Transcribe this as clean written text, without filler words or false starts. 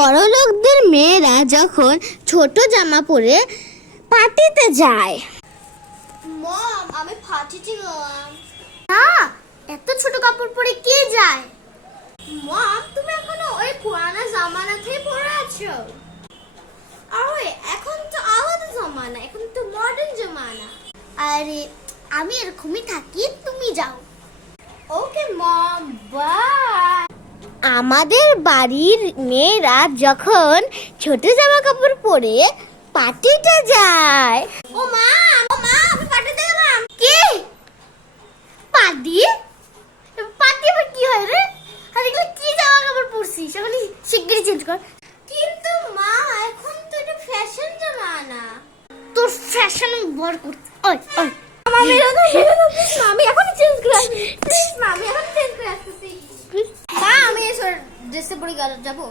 বড়লোকদের মেয়েরা যখন ছোট জামা পরে পার্টিতে যায়। মম, আমি পার্টিতে গেলাম। না, এত ছোট কাপড় পরে কে যায়? মম, তুমি এখনো ওই পুরানো জামানাতেই পরে আছো। আরে এখন তো আলাদা জামানা, এখন তো মডার্ন জামানা। আরে আমি এরকমই থাকি, তুমি যাও। ওকে মম, বাই। আমাদের বাড়ির মেয়েরা যখন ছোট জামা কাপড় পরে পার্টিতে যায়। ও মা, আমি পার্টিতে গেলাম। কে? পার্টি? পার্টি আবার কি হয় রে? আর এগুলো কি জামা কাপড় পরছিস? এখনই শিগগিরই চেঞ্জ কর। কিন্তু মা, এখন তো এটা ফ্যাশন জামানা। তোর ফ্যাশন বর করতে ওই ওই আমি এখন চেঞ্জ করে আসছি। প্লিজ মা, আমি এখন চেঞ্জ করে আসতেছি। মা, আমি এই ড্রেসে পরে যাবো।